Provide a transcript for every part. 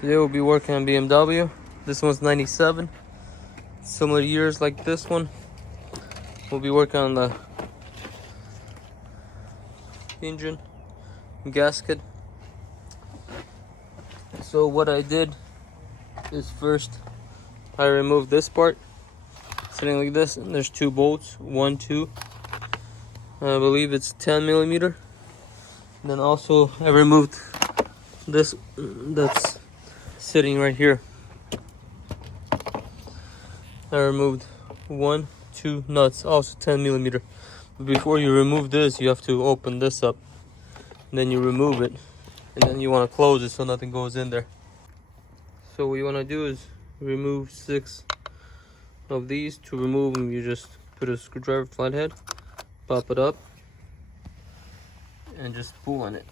Today we'll be working on BMW. This one's 97. Similar years like this one. We'll be working on the engine, gasket. So what I did is first I removed this part, sitting like this, and there's two bolts, 1, 2. I believe it's 10mm. And then also I removed this that's sitting right here. I removed 1, 2 nuts, also 10mm. But before you remove this, you have to open this up. And then you remove it. And then you want to close it so nothing goes in there. So what you want to do is remove 6 of these. To remove them, you just put a screwdriver flathead, pop it up, and just pull on it.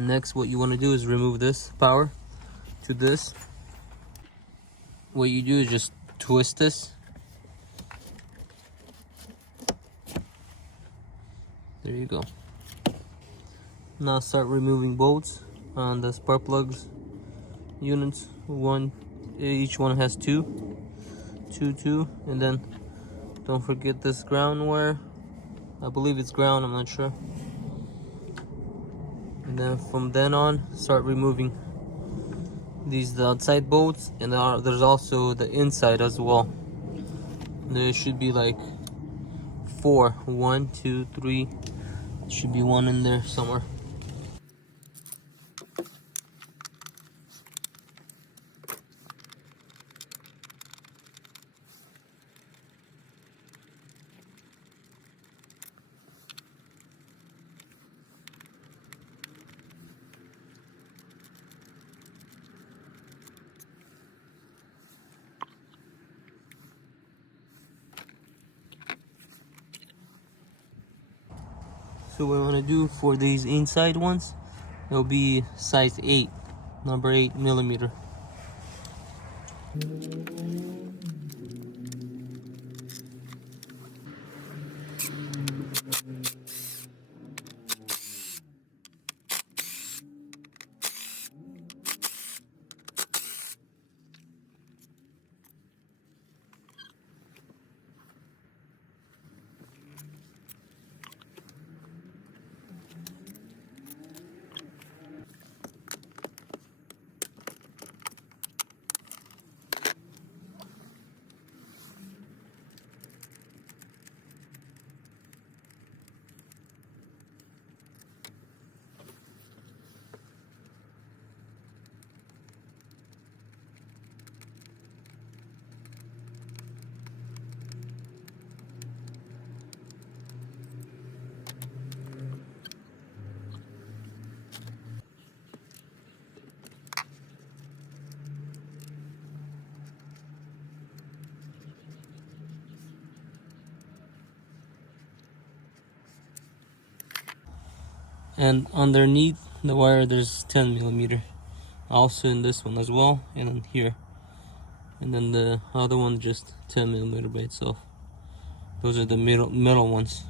Next, what you want to do is remove this power to this. What you do is just twist this. There you go. Now start removing bolts on the spark plugs units. Each one has 2, and then don't forget this ground wire. I believe it's ground, I'm not sure. And then from then on, start removing the outside bolts, and there's also the inside as well. There should be like 4. 1, 2, 3. Should be one in there somewhere. So what I want to do for these inside ones, it'll be size 8, number 8mm. And underneath the wire there's 10mm, also in this one as well, and in here. And then the other one just 10mm by itself. Those are the middle ones.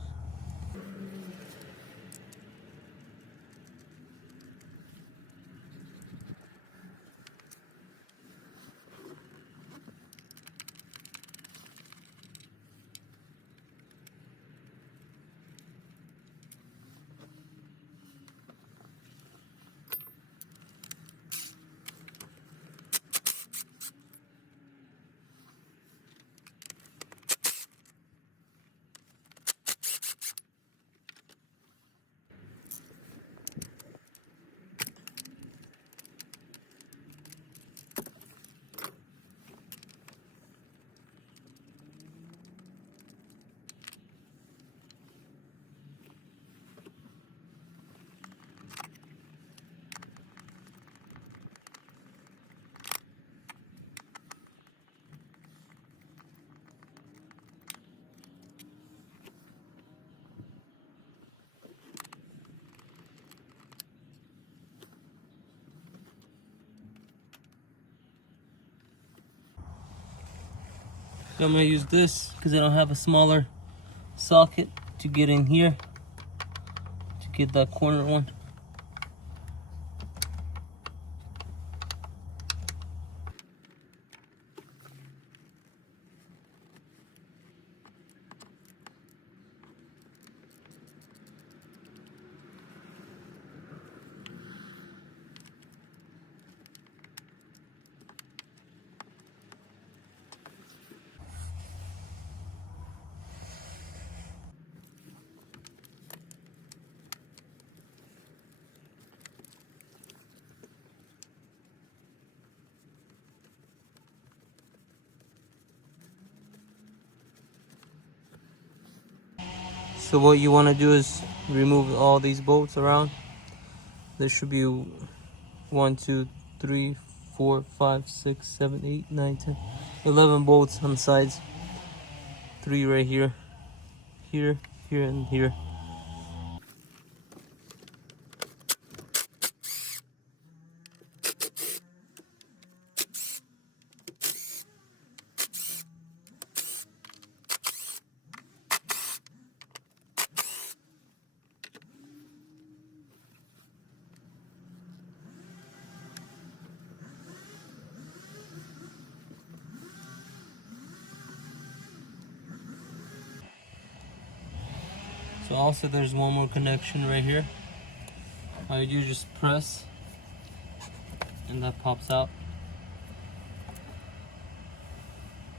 So I'm gonna use this because I don't have a smaller socket to get in here to get that corner one. So what you want to do is remove all these bolts around. There should be 1, 2, 3, 4, 5, 6, 7, 8, 9, 10, 11 bolts on the sides. 3 right here, here, here, and here. So also there's one more connection right here. All you do is just press and that pops out.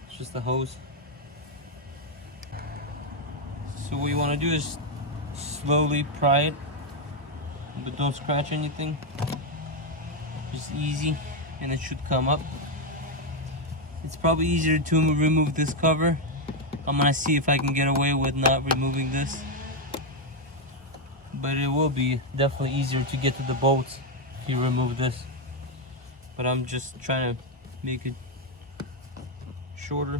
It's just a hose. So what you want to do is slowly pry it, but don't scratch anything. Just easy, and it should come up. It's probably easier to remove this cover. I'm gonna see if I can get away with not removing this, but it will be definitely easier to get to the bolts if you remove this. But I'm just trying to make it shorter.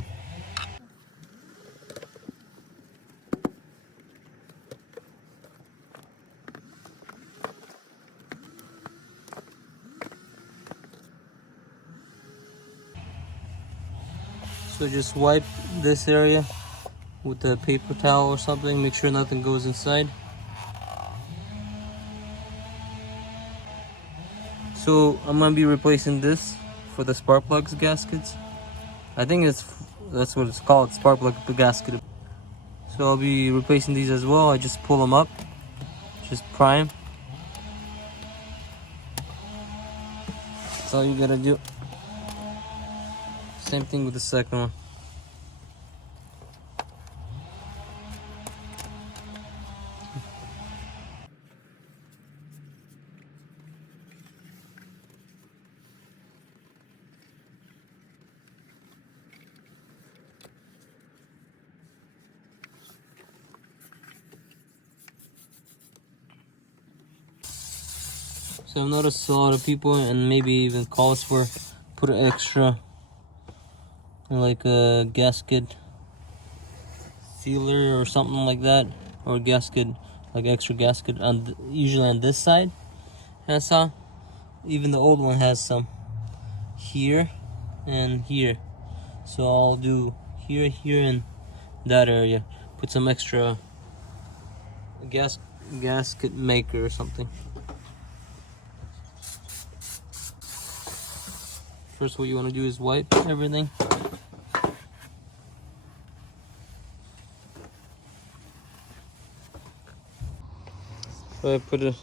So just wipe this area with a paper towel or something, make sure nothing goes inside. So I'm gonna be replacing this for the spark plugs gaskets. I think that's what it's called, spark plug gasket. So I'll be replacing these as well. I just pull them up, just prime. That's all you gotta do. Same thing with the second one. So I've noticed a lot of people, and maybe even calls for, put an extra, like a gasket sealer or something like that, or gasket, like extra gasket on usually on this side. Has some. Even the old one has some here and here. So I'll do here, here, and that area. Put some extra gasket maker or something. First, what you want to do is wipe everything. So I put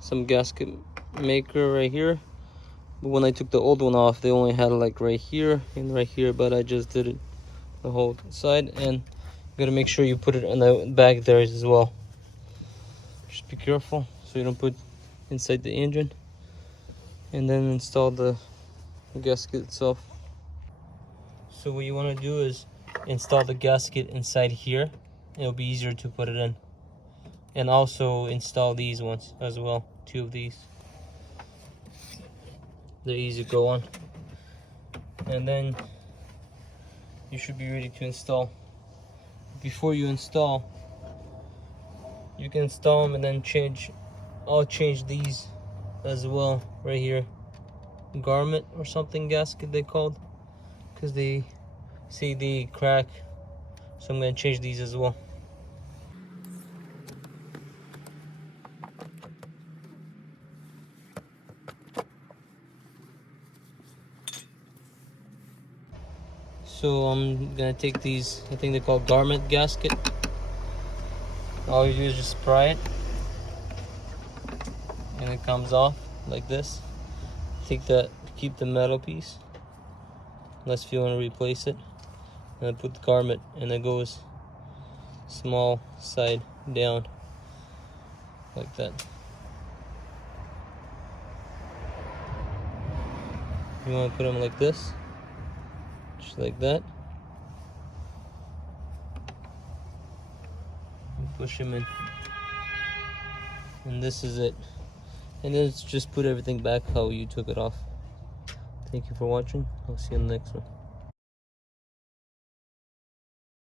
some gasket maker right here. But when I took the old one off, they only had like right here and right here, but I just did it the whole side. And you gotta make sure you put it on the back there as well. Just be careful so you don't put inside the engine. And then install the gasket itself. So what you want to do is install the gasket inside here. It'll be easier to put it in. And also install these ones as well, 2 of these. They're easy to go on. And then you should be ready to install. Before you install, you can install them and then I'll change these as well right here. Garment or something gasket they called, because they See the crack, so I'm gonna change these as well. So I'm gonna take these, I think they're called garment gasket. All you do is just pry it and it comes off like this. Take that, keep the metal piece, unless if you want to replace it. And then put the garment, and it goes small side down like that. You want to put them like this, just like that. And push them in, and this is it. And then just put everything back how you took it off. Thank you for watching. I'll see you in the next one.